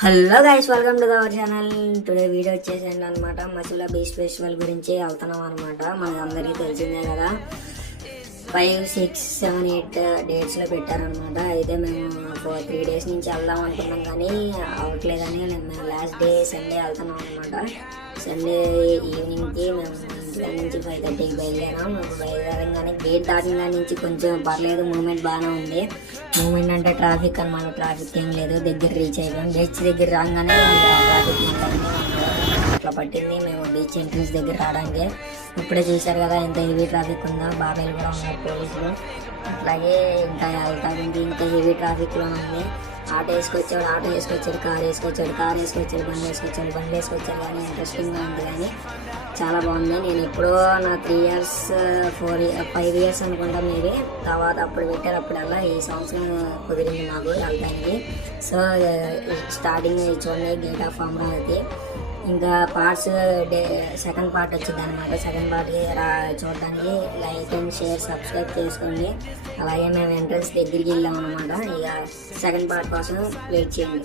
Hello guys, welcome to our channel. Today video వచ్చేసింది అనమాట. Masula beach festival గురించి వెళ్తున్నాం అనమాట. మనకు అందరికీ తెలిసిందే కదా, 5, 6, 7, 8 డేట్స్లో పెట్టారనమాట. అయితే మేము 3 days నుంచి వెళ్దాం అనుకున్నాం కానీ అవ్వట్లేదని మేము లాస్ట్ డే సండే వెళ్తున్నాం అనమాట. సండే ఈవినింగ్కి మేము ఇంట్లో నుంచి 5:30కి బయలుదేరాం. బయలుదేరంగానే గేట్ దాటిన దాని నుంచి కొంచెం పర్లేదు, మూమెంట్ బాగానే ఉంది. మూమెంట్ అంటే ట్రాఫిక్ అనమాట. ట్రాఫిక్ ఏం లేదు, దగ్గర రీచ్ అయిపోయాం. బీచ్ దగ్గర రాగానే ట్రాఫిక్ అట్లా పట్టింది. మేము బీచ్ ఎంట్రన్స్ దగ్గర రావడానికి ఇప్పుడే చూశారు కదా ఎంత హెవీ ట్రాఫిక్ ఉందో. బాబాయిలు కూడా ఉన్నారు పోలీసులు. అట్లాగే ఇంకా వెళ్తానికి ఇంకా హెవీ ట్రాఫిక్లో ఉంది. ఆటో వేసుకొచ్చాడు, కార్ వేసుకొచ్చాడు, బండి వేసుకొచ్చాడు. కానీ ఇంట్రెస్టింగ్గా ఉంది, కానీ చాలా బాగుంది. నేను ఎప్పుడో నా 3 years 5 years అనుకుంటా మేబీ తర్వాత అప్పుడు పెట్టారప్పుడల్లా. ఈ సంవత్సరం కుదిరింది నాకు వెళ్తానికి. సో స్టార్టింగ్ చూడండి, గేట్ ఆఫ్ అమరావతి. ఇంకా పార్ట్స్ సెకండ్ పార్ట్ వచ్చింది అనమాట. సెకండ్ పార్ట్కి చూడడానికి లైక్ అండ్ షేర్ సబ్స్క్రైబ్ చేసుకోండి. అలాగే మేము ఎంట్రన్స్ దగ్గరికి వెళ్ళాం అనమాట. ఇక సెకండ్ పార్ట్ కోసం వెయిట్ చేయండి.